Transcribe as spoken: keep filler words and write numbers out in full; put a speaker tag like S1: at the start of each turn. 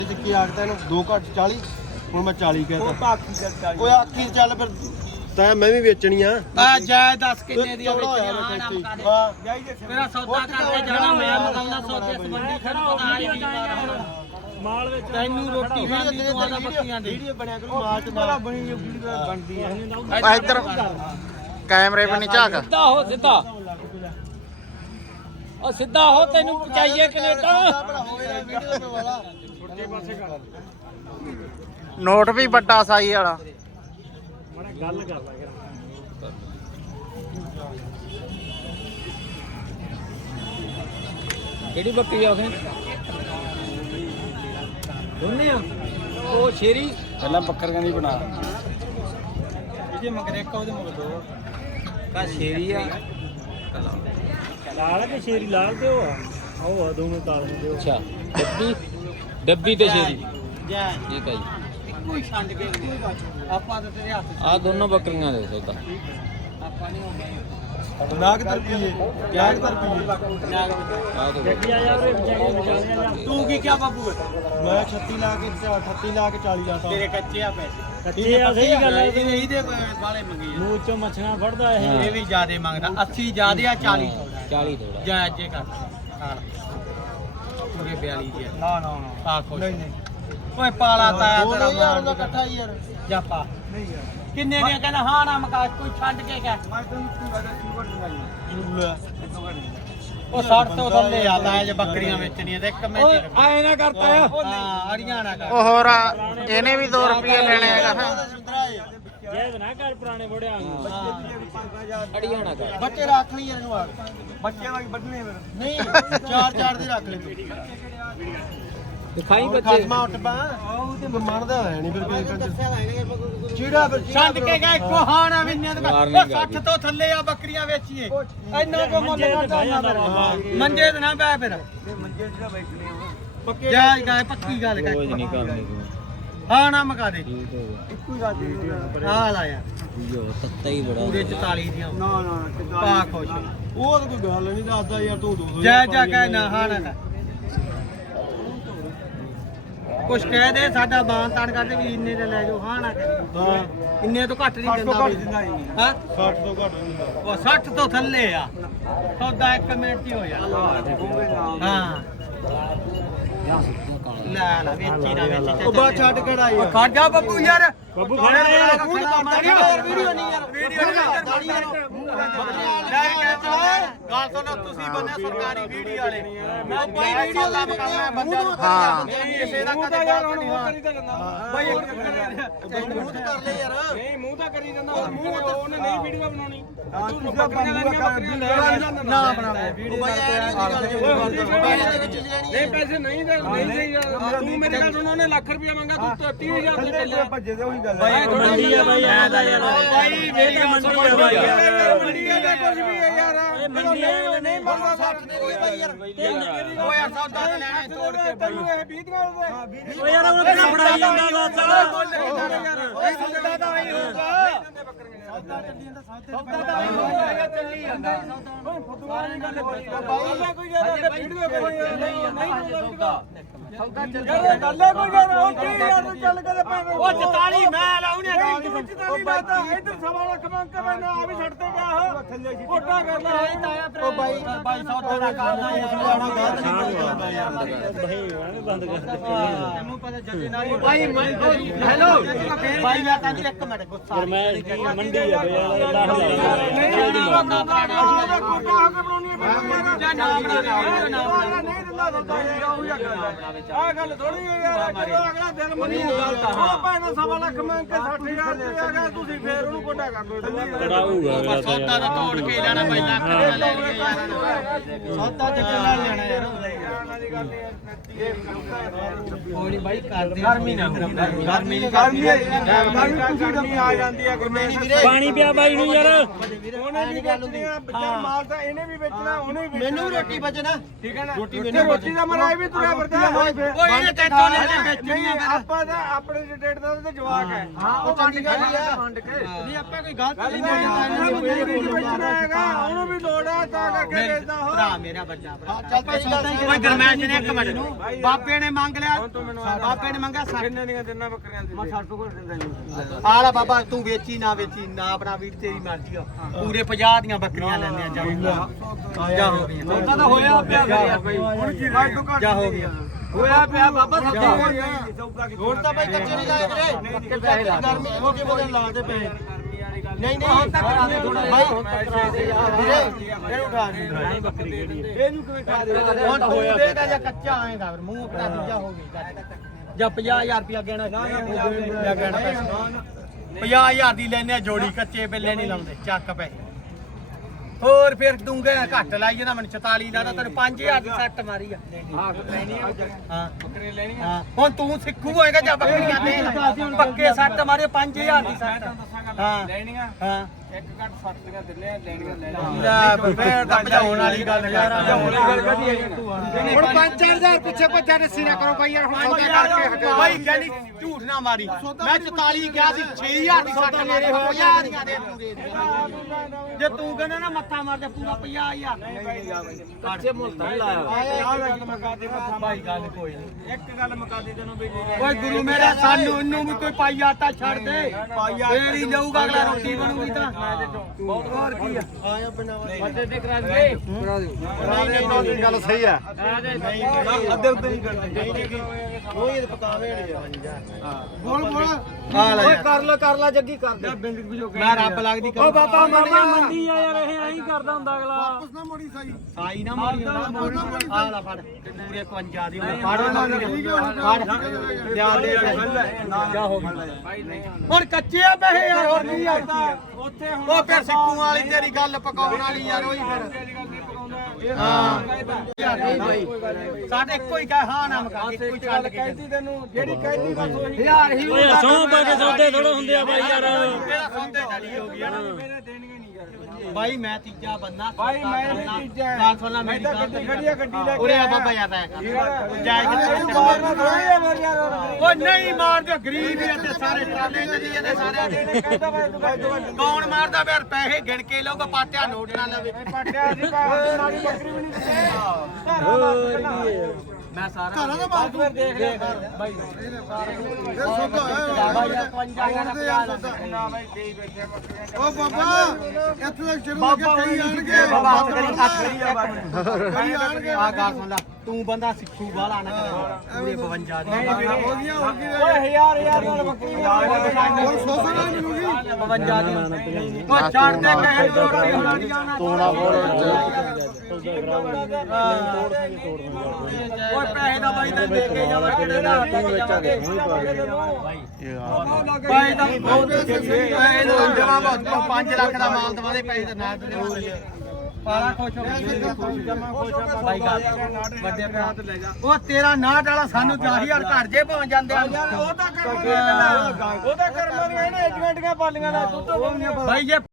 S1: ਕੀ ਆਖਦਾ ਇਹਨੂੰ ਦੋ ਘੱਟ ਚਾਲੀ ਹੁਣ ਮੈਂ ਚਾਲੀ ਕਹਿਤਾ ਉਹ ਬਾਕੀ ਚਾਲੀ ਓਏ ਆਖੀ ਚੱਲ ਫਿਰ ਤਾਂ ਮੈਂ ਵੀ ਵੇਚਣੀ ਆ
S2: ਆ ਜਾਇ ਦੱਸ ਕਿੰਨੇ ਦੀ ਵੇਚਣੀ ਹਾਂ ਮੇਰਾ ਸੌਦਾ ਕਰਕੇ ਜਾਣਾ ਮੈਂ ਮਗਾਉਣਾ ਸੌਦੇ ਸੰਬੰਧੀ ਫਿਰ ਪਤਾ ਆਈ ਵੀ ਮਾਲ ਵਿੱਚ ਤੈਨੂੰ ਰੋਟੀ ਖਾਂਦੀ ਤੂੰ ਆਦਾ ਬੱਤੀਆਂ ਦੇ ਵੀਡੀਓ ਬਣਿਆ ਕਰੂ ਮਾਲ ਚ ਮਾਲਾ ਬਣੀ ਵੀਡੀਓ ਬਣਦੀ ਹੈ
S3: ਇੱਧਰ ਕੈਮਰੇ 'ਤੇ ਨਹੀਂ ਝਾਕ
S2: ਸਿੱਧਾ ਹੋ ਸਿੱਧਾ ਉਹ ਸਿੱਧਾ ਹੋ ਤੈਨੂੰ ਪਹੁੰਚਾਈਏ ਕੈਨੇਡਾ
S3: ਨੋਟ ਵੀ ਵੱਡਾ ਸਾਈ ਵਾਲਾ
S1: ਗੱਲ ਕਰ ਲਾ
S2: ਕਿਹੜੀ ਬੱਕਰੀ ਆ ਉਹਨੇ ਦੋਨੇ ਆ ਉਹ ਸ਼ੇਰੀ
S1: ਪਹਿਲਾਂ ਬੱਕਰੀਆਂ ਦੀ ਬਣਾ ਇਹਦੇ ਮਗਰ ਇੱਕ ਉਹਦੇ ਮਗਰ ਦੋ
S2: ਕਾ ਸ਼ੇਰੀ ਆ
S1: ਲਾਲ ਕੇ ਸ਼ੇਰੀ ਲਾਲ ਤੇ ਉਹ ਆ ਉਹ ਆ ਦੋਨੋਂ ਤਾਲ ਦੇ
S2: ਅੱਛਾ ਡੱਬੀ ਡੱਬੀ ਤੇ ਸ਼ੇਰੀ
S1: ਜੈ
S2: ਠੀਕ ਹੈ ਜੀ
S1: ਇੱਕੋ ਹੀ ਛੰਡ ਕੇ ਆਪਾਂ ਤਾਂ ਤੇਰੇ ਹੱਥ
S2: ਆ ਦੋਨੋਂ ਬੱਕਰੀਆਂ ਦੇ ਸੌਦਾ
S1: ਆਪਾਂ ਨਹੀਂ ਹੋ ਗਏ ਨਾਗ ਤਰਪੀਏ ਕਿਆ ਤਰਪੀਏ ਨਾਗ
S2: ਆ ਦੋ
S1: ਜੱਗੀ ਆ ਜਾ ਉਰੇ ਵਿਚਾਰੇ ਤੂੰ ਕੀ ਕਿਆ ਬਾਬੂ ਮੈਂ ਛੱਤੀ ਲਾ ਕੇ ਅਠੱਤੀ ਲਾ ਕੇ ਚਾਲੀ ਲਾਤਾ ਤੇਰੇ ਕੱਚੇ ਆ ਪੈਸੇ ਕੱਚੇ ਆ ਸਹੀ ਗੱਲ ਹੈ ਇਹਦੇ ਵਾਲੇ ਮੰਗੀ ਮੂੰਹ ਚੋਂ ਮੱਛੀਆਂ ਫੜਦਾ ਇਹ ਇਹ ਵੀ ਜ਼ਿਆਦੇ ਮੰਗਦਾ ਅੱਸੀ ਜ਼ਿਆਦੇ ਆ ਚਾਲੀ
S2: ਚਾਲੀ ਥੋੜਾ
S1: ਜੈ ਜੇ ਕਰ ਹਾਂ ਪੂਰੇ ਬਿਆਲੀ ਦੀ ਨਾ ਨਾ ਨਾ ਪਾ ਖੁਸ਼ ਨਹੀਂ ਨਹੀਂ ਓਏ ਪਾਲਾ ਤਾਇਆ ਤੇਰਾ ਮਾਰ ਦਾ ਇਕੱਠਾ ਯਾਰ ਜਾ ਪਾ ਨਹੀਂ ਯਾਰ ਕਿੰਨੇ ਦੀਆਂ ਕਹਿੰਦਾ ਹਾਂ ਨਾ ਮਕਾ ਕੋਈ ਛੱਡ ਕੇ ਕਹਿ ਮੈਂ ਤੈਨੂੰ ਕੀ ਗੱਲ ਉਹ ਸੱਠ ਤੋਂ ਥੱਲੇ ਆਦਾ ਹੈ ਜੇ ਬੱਕਰੀਆਂ ਵੇਚਣੀਆਂ ਤੇ ਇੱਕ ਮੈਂ ਆਏ ਨਾ ਕਰਤਾ ਹਾਂ ਅੜੀਆਂ ਨਾ ਕਰ
S3: ਉਹ ਹੋਰ ਆ, ਇਹਨੇ ਵੀ ਦੋ ਰੁਪਏ ਲੈਣੇ ਹੈਗਾ
S1: ਜੇ ਨਾ ਕਰ ਪੁਰਾਣੇ ਬੜਿਆਂ ਨੂੰ
S2: ਅੜੀਆਂ ਨਾ ਕਰ
S1: ਬੱਚੇ ਰੱਖ ਲਈ ਇਹਨੂੰ ਆ ਬੱਚਿਆਂ ਦਾ ਵੱਢਣੇ ਫਿਰ ਨਹੀਂ ਚਾਰ ਚਾਰ ਦੇ ਰੱਖ ਲੈ ਤੂੰ
S2: ਦਿਖਾਈ ਬੱਚੇ
S1: ਖਸਮਾ ਉੱਠ ਪਾ ਉਹ ਤੇ ਮੰਨਦਾ ਹੈ ਨਹੀਂ ਫਿਰ ਕੋਈ ਚੀੜਾ ਫਿਰ ਛੱਡ ਕੇ ਗਏ ਇੱਕੋ ਹਾਣਾ ਵੀ ਇੰਨੇ ਉਹ ਸੱਠ ਤੋਂ ਥੱਲੇ ਆ ਬੱਕਰੀਆਂ ਵੇਚੀਏ ਇੰਨਾ ਕੋ ਮੁੱਲ ਕਰਦਾ ਨਾ ਫਿਰ ਮੰਜੇ ਤੇ ਨਾ ਬੈ ਫਿਰ ਮੰਜੇ ਜਿਹੜਾ ਵੇਚਣੇ ਪੱਕੇ ਜਾ ਗਏ ਪੱਕੀ ਗੱਲ ਕਰ
S2: ਕੋਈ ਨਹੀਂ ਕਰਨੀ
S1: ਹਾਂ ਨਾ ਮਕਾ ਦੇ ਇੱਕੋ ਹੀ ਗੱਲ ਆ ਲਾ ਯਾਰ
S2: ਯੋ ਤੱਤਾ ਹੀ ਬੜਾ
S1: ਪੂਰੇ ਚਤਾਲੀ ਦੀਆਂ ਨਾ ਨਾ ਪਾ ਖੁਸ਼ ਉਹ ਤਾਂ ਕੋਈ ਗੱਲ ਨਹੀਂ ਦੱਸਦਾ ਯਾਰ ਤੂੰ ਦੋ ਜਾ ਜਾ ਕੇ ਨਾ ਹਾਂ ਨਾ ਕੁਛ ਕਹਿ ਦੇ ਸਾਡਾ ਬਾਣ ਤਾਣ ਕਰਦੇ ਵੀ ਇੰਨੇ ਦੇ ਲੈ ਜਾਓ ਹਾਂ ਨਾ ਹਾਂ ਇੰਨੇ ਤੋਂ ਘੱਟ ਨਹੀਂ ਦਿੰਦਾ ਹਾਂ ਸੱਠ ਤੋਂ ਘੱਟ ਨਹੀਂ ਉਹ ਸੱਠ ਤੋਂ ਥੱਲੇ ਆ ਸੌਦਾ ਇੱਕ ਮਿੰਟ ਹੀ ਹੋਇਆ ਹਾਂ ਲੈ ਲੈ ਵੇਚੀ ਨਾ ਵੇਚੀ ਉਹ ਬਾ ਛੱਡ ਕਢਾਈ ਉਹ ਖੜ ਜਾ ਬੱਬੂ ਯਾਰ ਬੱਬੂ ਖੜਾ ਯਾਰ ਵੀਡੀਓ ਨਹੀਂ ਯਾਰ ਵੀਡੀਓ ਨਹੀਂ ਯਾਰ ਲੈ ਕੇ ਚਲਾ ਗੱਲ ਸੁਣੋ ਤੁਸੀਂ ਬੰਨੇ ਸਰਕਾਰੀ ਵੀਡੀਓ ਵਾਲੇ ਮੈਂ ਬਾਈ ਵੀਡੀਓ ਦਾ ਕਰਨਾ ਬੰਦਾ
S3: ਹਾਂ
S1: ਕਿਸੇ ਦਾ ਕਦੇ ਗੱਲ ਨਹੀਂ ਕਰੀ ਤਾਂ ਜਾਂਦਾ ਬਾਈ ਮੂੰਹ ਤੇ ਕਰ ਲੈ ਯਾਰ ਨਹੀਂ ਮੂੰਹ ਤਾਂ ਕਰੀ ਜਾਂਦਾ ਮੂੰਹ ਉਹਨੇ ਨਹੀਂ ਵੀਡੀਓ ਬਣਾਉਣੀ ਤੂੰ ਬੱਕਰੀਆਂ ਲੈਣੀਆਂ ਨਾ ਬਣਾ ਵੀਡੀਓ ਨਹੀਂ ਪੈਸੇ ਨਹੀਂ ਦੇ ਨਹੀਂ ਸਹੀ ਤੂੰ ਮੇਰੇ ਨਾਲ ਸੁਣ ਉਹਨੇ ਲੱਖ ਰੁਪਏ ਮੰਗਾ ਤੂੰ ਤੀਹ ਹਜ਼ਾਰ ਤੇ ਚੱਲਿਆ ਭੱਜੇ ਤੇ ਉਹੀ ਗੱਲ ਬਾਈ ਮੰਡੀ ਆ ਬਾਈ ਐ ਦਾ ਯਾਰ ਬਾਈ ਮੇਰੀ ਮੰਡੀ ਆ ਬਾਈ ਯਾਰ ਮੰਡੀ ਦਾ ਕੁਝ ਵੀ ਹੈ ਯਾਰ ਇਹ ਮੰਡੀ ਨਹੀਂ ਮੰਗਦਾ ਸੱਠ ਦੇ ਰਹੀ ਬਾਈ ਯਾਰ ਉਹ ਯਾਰ ਸੌਦਾ ਤੇ ਲੈਣਾ ਤੋੜ ਕੇ ਤੈਨੂੰ ਇਹ ਵੀਹ ਦੀਆਂ ਉਹ ਯਾਰ ਉਹ ਕਿਹੜਾ ਫੜਾਈ ਜਾਂਦਾ ਦੱਸ ਇਹ ਸੌਦਾ ਤਾਂ ਆਈ ਹੋਊਗਾ ਸੌਦਾ ਚੱਲੀ ਜਾਂਦਾ ਸੌਦਾ ਤਾਂ ਆਈ ਹੋਊਗਾ ਚੱਲੀ ਜਾਂਦਾ ਓਏ ਫੁੱਟਬਾਲ ਦੀ ਗੱਲ ਬਾਈ ਕੋਈ ਯਾਰ ਵੀਡੀਓ ਨਹੀਂ ਨਹੀਂ ਸੌਦਾ ਸੌਦਾ ਚੱਲ ਗਿਆ ਗੱਲ ਹੈ ਕੋਈ ਯਾਰ ਉਹ ਕੀ ਯਾਰ ਤੂੰ ਚੱਲ ਕੇ ਪੈਵੇਂ ਉਹ ਚਤਾਲੀ ਮੈਂ ਲਾਉਣੇ ਨਹੀਂ ਚਤਾਲੀ ਲਾਤਾ ਇੱਧਰ ਸਵਾ ਲੱਖ ਮੰਗ ਕੇ ਮੈਂ ਆ ਵੀ ਛੱਡ ਤੇ ਗਿਆ ਥੱਲੇ ਜੀ ਫੋਟਾ ਕਰ ਲੈ ਉਹ ਬਾਈ ਬਾਈ ਸੌਦਾ ਦਾ ਕਰਦਾ ਇਸ ਲਿਆਣਾ ਗਲਤ ਨਹੀਂ ਕਰਦਾ ਯਾਰ ਬਾਈ ਬੰਦ ਕਰ ਦੇ ਤੈਨੂੰ ਪਤਾ ਜੱਜੇ ਨਾਲ ਬਾਈ ਹੈਲੋ ਬਾਈ ਮੈਂ ਕਹਿੰਦੀ ਇੱਕ ਮਿੰਟ ਗੁੱਸਾ ਮੈਂ ਮੰਡੀ ਆ ਬਈ ਯਾਰ ਦਸ ਨਹੀਂ ਨਾ ਬਣਾ ਕੋਟਾ ਹੋ ਕੇ ਬਣਾਉਣੀ ਹੈ ਜਾਂ ਨਾ ਬਣਾ ਨਹੀਂ ਦਿੰਦਾ ਸੌਦਾ ਉਹ ਹੀ ਗੱਲ ਆ ਗੱਲ ਥੋੜੀ ਯਾਰ ਜਦੋਂ ਅਗਲਾ ਦਿਨ ਮੰਨੀ ਗਲਤ ਆ ਉਹ ਭਾਵੇਂ ਸਵਾ ਲੱਖ ਮੰਗ ਕੇ ਸੱਠ ਹਜ਼ਾਰ ਤੇ ਆ ਗਿਆ ਤੁਸੀਂ ਫੇਰ ਉਹਨੂੰ ਕੋਟਾ ਕਰ ਦੋ ਕਰਾਊਗਾ ਸੌਦਾ ਤਾਂ ਤੋੜ ਕੇ ਲੈਣਾ ਭਾਈ ਲੱਖ ਰੁਪਏ ਲੈ ਲਈਏ ਯਾਰ ਸੌਦਾ ਚੱਕੇ ਨਾਲ ਲੈਣਾ ਯਾਰ ਕੋਈ ਨਹੀਂ ਬਾਈ ਕਰਦੇ ਗਰਮੀ ਨਾ ਗਰਮੀ ਗਰਮੀ ਗਰਮੀ ਆ ਜਾਂਦੀ ਆ ਕੋਈ ਨਹੀਂ ਵੀਰੇ
S2: ਪਾਣੀ ਪਿਆ ਬਾਈ ਨੂੰ ਯਾਰ
S1: ਉਹਨੇ ਵੀ ਵੇਚਣੀ ਆ ਬੱਚਾ ਮਾਲ ਤਾਂ ਇਹਨੇ ਵੀ ਵੇਚਣਾ ਉਹਨੇ ਵੀ ਮੈਨੂੰ ਵੀ ਰੋਟੀ ਬਚਣਾ ਠੀਕ ਹੈ ਨਾ ਰੋਟੀ ਮੈਨੂੰ ਰੋਟੀ ਦਾ ਮਰਾਈ ਵੀ ਤੁਰਿਆ ਫਿਰਦਾ ਓਏ ਇਹਨੇ ਤੈਨੂੰ ਲੈ ਲੈ
S2: ਵੇਚਣੀਆਂ ਫਿਰ
S1: ਆਪਾਂ ਤਾਂ ਆਪਣੇ ਡੇਟ ਦਾ ਤੇ ਜਵਾਕ ਹੈ
S2: ਹਾਂ ਉਹ ਵੰਡ ਕੇ ਵੰਡ ਕੇ ਨਹੀਂ ਆਪਾਂ ਕੋਈ ਗਲਤ ਨਹੀਂ
S1: ਵੇਚਣਾ ਹੈਗਾ ਉਹਨੂੰ ਵੀ ਲੋੜ ਆ ਤਾਂ ਕਰਕੇ ਵੇਚਦਾ ਹੋ
S2: ਭਰਾ ਮੇਰਾ ਬੱਚਾ ਚੱਲ ਕੋਈ ਗਰਮੈਸ਼ ਨੇ ਇੱਕ ਮਿੰਟ ਬਾਪੇ ਨੇ ਮੰਗ ਲਿਆ ਬਾਪੇ ਨੇ ਮੰਗਿਆ
S1: ਕਿੰਨੇ ਦੀਆਂ ਤਿੰਨਾਂ ਬੱਕਰੀਆਂ ਦੀ ਮੈਂ ਸੱਠ ਕੋਲ ਦਿੰਦਾ
S2: ਆਲਾ ਬਾਬਾ ਤੂੰ ਵੇਚੀ ਨਾ ਵੇਚੀ ਨਾ ਆਪਣਾ ਵੀਰ ਤੇਰੀ ਮਰਜ਼ੀ ਆ ਪੂਰੇ ਪੰਜਾਹ ਦੀਆਂ ਬੱਕਰੀਆਂ ਲੈਂਦੇ ਆ ਜਾ ਜਾ ਹੋ ਗਈਆਂ
S1: ਉਹਦਾ ਤਾਂ ਹੋਇਆ ਪਿਆ ਹੁਣ ਕੀ
S2: ਜਾ ਹੋ ਗਿਆ
S1: ਹੋਇਆ ਪਿਆ ਬਾਬਾ ਸੱਚੀ
S2: ਹੁਣ ਤਾਂ ਬਾਈ ਕੱਚੇ ਨਹੀਂ ਲਾਏ ਵੀਰੇ ਗਰਮੀ ਹੋ ਕੇ ਬੋਲੇ ਲਾਦੇ ਪਏ ਨਹੀਂ ਨਹੀਂ ਹੁਣ ਤੱਕ ਕਰਾ ਦੇ ਥੋੜਾ ਬਾਈ ਵੀਰੇ ਇਹਨੂੰ ਉਠਾ ਦੇ ਨਹੀਂ ਬੱਕਰੀ ਇਹਨੂੰ ਕਿਵੇਂ ਖਾ ਦੇ ਹੁਣ ਤੂੰ ਦੇਗਾ ਜਾਂ ਕੱਚਾ ਆਏਗਾ ਫਿਰ ਮੂੰਹ ਆਪਣਾ ਦੂਜਾ ਹੋ ਗਈ ਜਾਂ ਪੰਜਾਹ ਹਜ਼ਾਰ ਰੁਪਇਆ ਗਹਿਣਾ ਗਹਿਣਾ ਪੰਜਾਹ ਹਜ਼ਾਰ ਦੀ ਲੈਨੇ ਆ ਜੋੜੀ ਕੱਚੇ ਬਿੱਲੇ ਨਹੀਂ ਲਾਉਂਦੇ ਚੱਕ ਪੈ ਹੋਰ ਫਿਰ ਦੂੰਗੇ ਘੱਟ ਲਾਈ ਜਾਂਦਾ ਮੈਨੂੰ ਚੁਤਾਲੀ ਦਾ ਤਾਂ ਤੈਨੂੰ ਪੰਜ ਹਜ਼ਾਰ ਦੀ ਸੱਟ ਮਾਰੀ ਆ
S1: ਹਾਂ ਲੈਣੀ ਆ
S2: ਹਾਂ
S1: ਬੱਕਰੀ ਲੈਣੀ ਆ
S2: ਹਾਂ ਹੁਣ ਤੂੰ ਸਿੱਖੂ ਹੋਏਗਾ ਜਾਂ ਬੱਕਰੀਆਂ ਦੇ ਪੱਕੇ ਸੱਟ ਮਾਰੇ ਪੰਜ ਹਜ਼ਾਰ ਦੀ ਸੱਟ ਹਾਂ
S1: ਲੈਣੀਆਂ
S2: ਹਾਂ
S1: ਇੱਕ ਘੱਟ ਸੱਠ ਦੀਆਂ ਦਿੰਨੇ ਆ ਲੈਣੀਆਂ ਲੈ ਲਓ
S2: ਲੈ ਫੇਰ ਤਾਂ ਭਜਾਉਣ ਵਾਲੀ ਗੱਲ ਯਾਰ
S1: ਹੁਣ ਪੰਜ ਚਾਰ ਹਜ਼ਾਰ ਪਿੱਛੇ ਭੱਜਾ ਰੱਸੀ ਨਾ ਕਰੋ ਬਾਈ ਯਾਰ ਹੁਣ ਸੌਦਾ ਕਰਕੇ ਹਟੋ
S2: ਬਾਈ ਕਹਿੰਦੀ ਝੂਠ ਨਾ ਮਾਰੀ ਮੈਂ ਚੁਤਾਲੀ ਗਿਆ ਸੀ ਛੇ ਹਜ਼ਾਰ ਦੀ ਸੱਟ ਮੇਰੇ ਹੋ ਪੰਜਾਹ ਦੀਆਂ ਦੇ ਤੂੰ ਦੇ ਜੇ ਤੂੰ ਕਹਿੰਦਾ ਨਾ ਮੱਥਾ ਮਾਰ ਦੇ ਪੂਰਾ ਪੰਜਾਹ ਹਜ਼ਾਰ
S1: ਕੱਚੇ ਮੁੱਲ ਤਾਂ ਲਾਇਆ ਆ ਗੱਲ ਮਕਾ ਦੇ ਮੱਥਾ
S2: ਬਾਈ ਗੱਲ ਕੋਈ ਨਹੀਂ
S1: ਇੱਕ ਗੱਲ ਮਕਾ ਦੇ ਤੈਨੂੰ ਬਈ
S2: ਓਏ ਗੁਰੂ ਮੇਰਾ ਸਾਨੂੰ ਇਹਨੂੰ ਵੀ ਕੋਈ ਪਾਈ ਆਟਾ ਛੱਡ ਦੇ ਫੇਰ ਹੀ ਲਊਗਾ ਅਗਲਾ ਰੋਟੀ ਬਣੂਗੀ ਤਾਂ
S1: ਬਹੁਤ ਹੋਰ ਕੀ ਆ
S2: ਆਇਆ ਬਣਾਵਾ
S1: ਵੱਡੇ ਤੇ ਕਰਾ ਦੇ ਕਰਾ ਦਿਓ
S2: ਨਹੀਂ ਨਹੀਂ ਗੱਲ ਸਹੀ ਆ
S1: ਅੱਧੇ ਉੱਤੇ ਨਹੀਂ ਕਰਦੇ
S2: ਉਹ ਇਹ ਪਕਾਵੇ ਨਹੀਂ ਯਾਰ
S1: ਬੋਲ ਬੋਲ
S2: ਆ ਲੈ
S1: ਓਏ ਕਰ ਲੋ ਕਰ ਲੈ ਜੱਗੀ ਕਰ ਦੇ ਬਿੰਦ ਵੀ ਜੋ
S2: ਮੈਂ ਰੱਬ ਲੱਗਦੀ
S1: ਓ ਬਾਬਾ ਮਾਮਾ ਮੰਡੀ ਆ ਯਾਰ ਇਹ ਐਂ ਕਰਦਾ ਹੁੰਦਾ ਅਗਲਾ
S2: ਵਾਪਸ ਨਾ ਮੋੜੀ ਸਾਈ ਸਾਈ ਨਾ ਮੋੜੀ ਆ ਲੈ ਫੜ ਪੂਰੇ ਪੰਜਾ ਦੀ ਫੜ ਫੜ ਜਾ ਦੇ ਜਾ ਹੋ ਗਈ ਹੁਣ ਕੱਚੇ ਆ ਪੈਸੇ ਯਾਰ ਹੋਰ ਕੀ ਆ
S1: ਉੱਥੇ ਹੁਣ
S2: ਉਹ ਫਿਰ ਸਿੱਕੂ ਵਾਲੀ ਤੇਰੀ ਗੱਲ ਪਕਾਉਣ ਵਾਲੀ ਯਾਰ ਉਹੀ ਫਿਰ ਹਾਂ ਸਾਡੇ ਇੱਕੋ ਹੀ ਕਹੇ ਹਾਂ ਨਾ ਮਕਾ ਕੇ ਕੋਈ ਛੱਡ ਕੇ
S1: ਕਹਿਤੀ ਤੈਨੂੰ ਜਿਹੜੀ ਕਹਿਤੀ ਬਸ ਉਹੀ
S2: ਹਜ਼ਾਰ ਹੀ
S4: ਓਏ ਸੌ ਪਾ ਕੇ ਸੌਦੇ ਥੋੜਾ ਹੁੰਦੇ ਆ ਬਾਈ ਯਾਰ
S2: ਮੇਰਾ ਸੌਦੇ ਡੜੀ ਹੋ ਗਈ ਨਾ
S1: ਮੇਰੇ ਦੇਣਗੇ ਨਹੀਂ ਯਾਰ
S2: ਬਾਈ ਮੈਂ ਤੀਜਾ ਬੰਦਾ
S1: ਭਾਈ ਮੈਂ ਵੀ ਤੀਜਾ
S2: ਗੱਲ ਸੁਣ ਲੈ
S1: ਮੈਂ
S2: ਮੇਰੀ
S1: ਤਾਂ
S2: ਗੱਲ
S1: ਗੱਡੀ ਖੜੀ ਆ ਗੱਡੀ ਲੈ ਕੇ
S2: ਉਰੇ ਆ ਬਾਬਾ ਯਾਰ ਐ ਕਰ ਜਾਇ
S1: ਤੂੰ ਮਾਰਨਾ ਥੋੜੀ ਆ ਮੇਰੇ ਯਾਰ
S2: ਉਹ ਨਹੀਂ ਮਾਰਦੇ ਗਰੀਬ ਹੀ ਤੇ ਸਾਰੇ ਟਰਾਲੇ ਚੱਲੀ ਜਾਂਦੇ ਸਾਰੇ
S1: ਕਹਿੰਦਾ ਭਾਈ ਤੂੰ ਕਹਿੰਦਾ
S2: ਕੌਣ ਮਾਰਦਾ ਯਾਰ ਪੈਸੇ ਗਿਣ ਕੇ ਲਊਗਾ ਪਾਟਿਆ ਨੋਟ ਨਾ ਲਵੇ
S1: ਪਟਿਆ ਦੀ ਨਾਲੀ ਬੱਕਰੀ ਵੀ ਨਹੀਂ ਦਿੱਤੇ ਹੋਰ ਕੀ ਹੈ
S2: ਮੈਂ ਸਾਰਾ
S1: ਘਰਾਂ ਦਾ ਬਾਤ ਫਿਰ ਦੇਖ ਲੈ ਬਾਈ ਇਹ ਸੌਦਾ ਹੈ
S2: ਬਾਬਾ ਯਾਰ ਪੰਜਾਹ ਯਾਰ
S1: ਨਾ ਬਾਈ ਦੇਈ ਬੈਠੇ ਬੱਕਰੀਆਂ
S5: ਓ ਬਾਬਾ ਇੱਥੇ ਤੱਕ ਚੜੂ ਕੇ ਕਈ ਆਣਗੇ
S2: ਬਾਬਾ ਕਰੀ ਅੱਠ ਕਰੀ ਆ
S5: ਕਈ ਆਣਗੇ
S2: ਆ ਗੱਲ ਸੁਣ ਲੈ ਤੂੰ ਬੰਦਾ ਸਿੱਖੂ ਵਾਲਾ ਨਾ ਕਰ ਪੂਰੇ ਬਵੰਜਾ ਦੀ
S5: ਹੋ ਗਈਆਂ ਹੋ ਗਈਆਂ
S1: ਓਏ ਹਜ਼ਾਰ ਹਜ਼ਾਰ ਨਾਲ ਬੱਕਰੀ
S5: ਹੋਰ ਸੌ ਸੌ ਨਾਲ ਮਿਲੂਗੀ
S2: ਬਵੰਜਾ ਦੀ ਉਹ ਛੱਡ ਦੇ ਕਹੇ ਰੋਟੀ ਹਲਾੜੀਆਂ ਨਾ
S3: ਤੋੜਾ ਬੋਲ
S2: ਓਏ ਪੈਸੇ ਦਾ ਬਾਈ ਤਾਂ ਦੇ ਕੇ ਜਾਵਾ ਕਿਹੜੇ ਦਾ ਵੇਚਾਂਗੇ ਬਾਈ ਦਾ ਬਹੁਤ ਪੈਸੇ ਦਾ ਜਮਾ ਬਹੁਤ ਪੰਜ ਲੱਖ ਦਾ ਮਾਲ ਦਵਾਦੇ ਪੈਸੇ ਦਾ ਨਾ ਦੇ ਪਾਲਾ ਖੁਸ਼ ਹੋ ਗਿਆ ਜਮਾ ਖੁਸ਼ ਹੋ ਬਾਈ ਗੱਲ ਵੱਡੇ ਭਰਾ ਤੇ ਲੈ ਜਾ ਉਹ ਤੇਰਾ ਨਾਟ ਵਾਲਾ ਸਾਨੂੰ ਦਸ ਹਜ਼ਾਰ ਘਰ ਜੇ ਪਹੁੰਚ ਜਾਂਦੇ ਆ
S1: ਉਹ ਤਾਂ ਕਰਮਾਂ ਦੀਆਂ ਗੱਲਾਂ ਉਹ ਤਾਂ ਕਰਮਾਂ ਦੀਆਂ ਇਹਨੇ ਏਜੰਟੀਆਂ ਪਾਲੀਆਂ ਦਾ ਦੁੱਧ
S2: ਬਾਈ ਜੇ